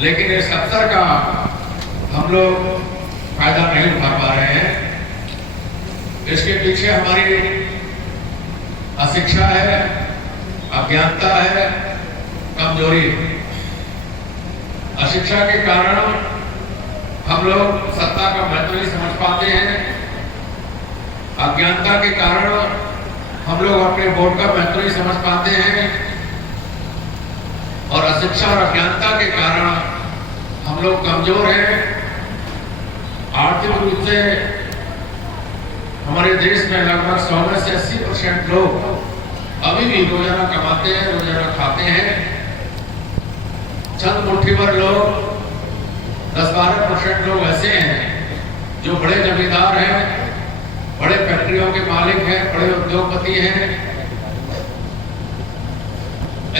लेकिन इस अवसर का हम लोग फायदा नहीं उठा पा रहे हैं। इसके पीछे हमारी अशिक्षा है, अज्ञानता है, कमजोरी है। अशिक्षा के कारण हम लोग सत्ता का महत्व नहीं समझ पाते हैं। अज्ञानता के कारण हम लोग अपने वोट का महत्व नहीं समझ पाते हैं। और अशिक्षा और अज्ञानता के कारण हम लोग कमजोर हैं। आर्थिक रूप से हमारे देश में लगभग 100 में से 80% लोग अभी भी रोजाना कमाते हैं, रोजाना खाते हैं। चंद मुट्ठी भर लोग 10-12% लोग ऐसे हैं जो बड़े जमींदार हैं, बड़े फैक्ट्रियों के मालिक हैं, बड़े उद्योगपति हैं।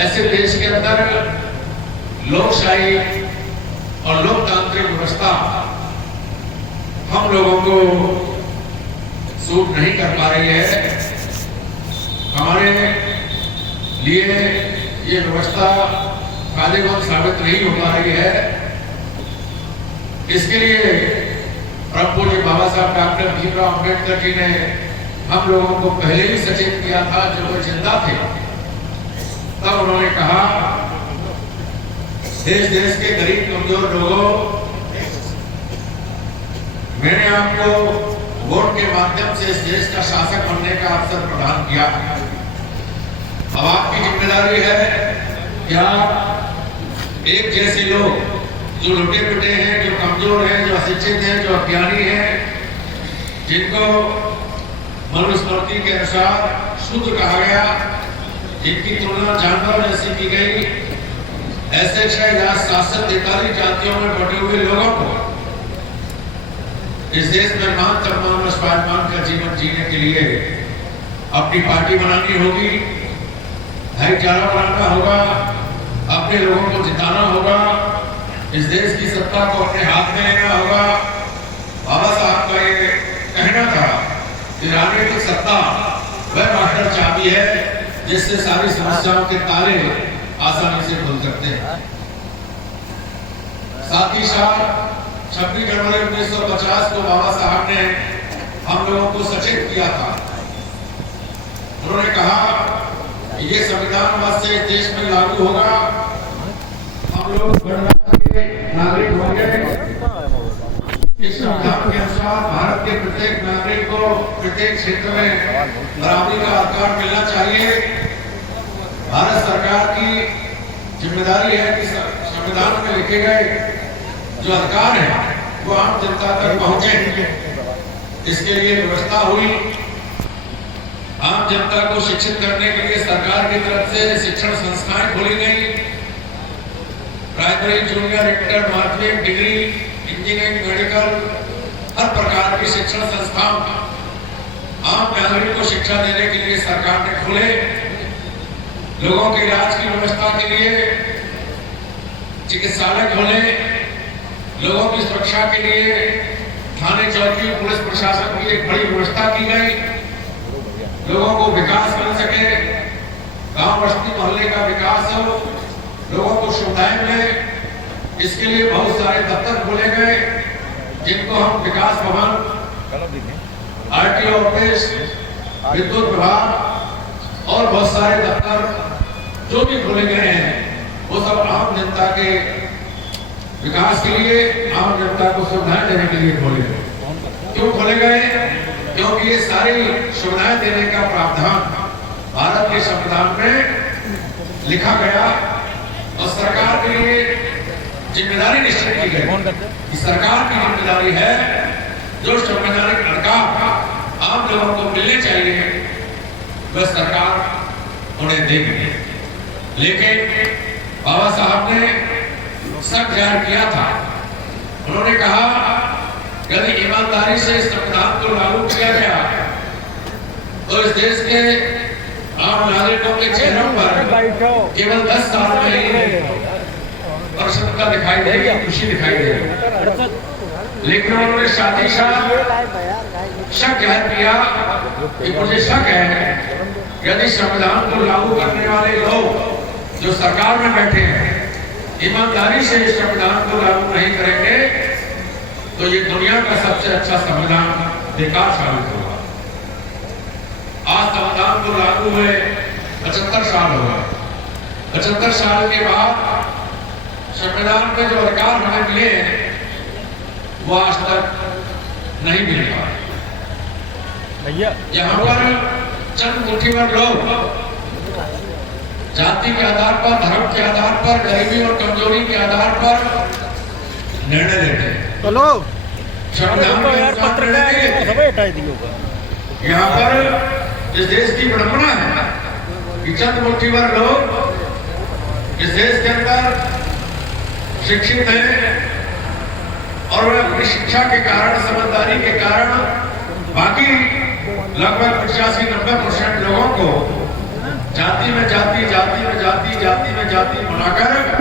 ऐसे देश के अंदर लोकशाही और लोकतांत्रिक व्यवस्था हम लोगों को सूट नहीं कर पा रही है। हमारे लिए ये व्यवस्था फायदेमंद साबित नहीं हो पा रही है। इसके लिए परम पूज्य बाबा साहब डॉक्टर भीमराव अम्बेडकर जी ने हम लोगों को पहले ही सचेत किया था। जब वो जिंदा थे तब उन्होंने कहा, देश देश के गरीब कमजोर लोगों, मैंने आपको वोट के माध्यम से इस देश का शासक बनने का अवसर प्रदान किया। अब आपकी जिम्मेदारी है क्या एक जैसे लोग जो लुटे पिटे हैं, जो कमजोर हैं, जो अशिक्षित हैं, जो अज्ञानी हैं, जिनको मनुस्मृति के अनुसार शूद्र कहा गया, जिनकी तुलना जानवर जैसी की गई, ऐसे 6,743 जातियों में बटे हुए लोगों को इस देश में मान सम्मान और स्वाभिमान का जीवन जीने के लिए अपनी पार्टी बनानी होगी, भाईचारा बनाना होगा, अपने लोगों को जिताना होगा, इस देश की सत्ता को अपने हाथ में लेना होगा। बाबा साहब का ये कहना था कि राजनीतिक सत्ता वह मास्टर चाबी है जिससे सारी समस्याओं के ताले आसानी से खुल सकते हैं। साथ ही साथ 26 जनवरी 1950 को बाबा साहब ने हम लोगों को सचेत किया था। उन्होंने कहा ये संविधान मत से देश में लागू होगा, हम लोग गणराज्य के नागरिक होंगे। इस संविधान के अनुसार भारत के प्रत्येक नागरिक को प्रत्येक क्षेत्र में बराबरी का अधिकार मिलना चाहिए। भारत सरकार की जिम्मेदारी है कि संविधान में लिखे गए जो अधिकार है वो आम जनता तक पहुंचे। इसके लिए व्यवस्था हुई। आम जनता को शिक्षित करने के लिए सरकार की तरफ से शिक्षण संस्थाएं खोली गई। प्राइमरी, जूनियर, इंटर, माध्यमिक, डिग्री, इंजीनियरिंग, मेडिकल, हर प्रकार की शिक्षण संस्थाओं आम नागरिक को शिक्षा देने के लिए सरकार ने खोले। लोगों के इलाज की व्यवस्था के लिए चिकित्सालय खोले। लोगों की सुरक्षा के लिए थाने, चौकी, पुलिस प्रशासन की एक बड़ी व्यवस्था की गई। लोगों को विकास मिल सके, गांव बस्ती मोहल्ले का विकास हो, लोगों को सुविधाएं मिले, इसके लिए बहुत सारे दफ्तर खोले गए जिनको हम विकास भवन, आरटीओ ऑफिस, विद्युत विभाग और बहुत सारे दफ्तर जो भी खोले गए हैं वो सब आम जनता के विकास के लिए, आम जनता को सुविधाएं देने के लिए खोले गए। क्यों खोले गए? क्योंकि ये सारी सुविधाएं देने का प्रावधान भारत के संविधान में लिखा गया और सरकार के लिए जिम्मेदारी निश्चित की गई कि सरकार की जिम्मेदारी है जो संवैधानिक अधिकार आम लोगों को मिलने चाहिए वह सरकार उन्हें देगी। लेकिन बाबा साहब ने शक जाहिर किया था। उन्होंने कहा यदि ईमानदारी से इस संविधान को लागू किया गया तो इस देश के आम नागरिकों के चेहरों पर केवल 10 साल में ही प्रसन्नता दिखाई देगी, खुशी दिखाई देगी। लेकिन उन्होंने साथ ही साथ शक जाहिर किया कि मुझे शक है यदि संविधान को लागू करने वाले लोग जो सरकार में बैठे हैं ईमानदारी से इस संविधान को लागू नहीं करेंगे तो ये दुनिया का सबसे अच्छा संविधान बेकार साबित होगा। आज संविधान को लागू हुए 75 साल हो गए। 75 साल के बाद संविधान में जो अधिकार हमें मिले वो आज तक नहीं मिल पाए। यहाँ पर चंद मुट्ठीभर लोग जाति के आधार पर, धर्म के आधार पर, गरीबी और कमजोरी के आधार पर निर्णय लेते हैं। यहाँ पर इस देश की विडंबना है कि चंद मुट्ठीभर लोग इस देश के अंदर शिक्षित हैं और वे अपनी शिक्षा के कारण, समझदारी के कारण बाकी लगभग 85-90% लोगों को जाति में जाति, जाति में जाति, जाति में जाति बनाकर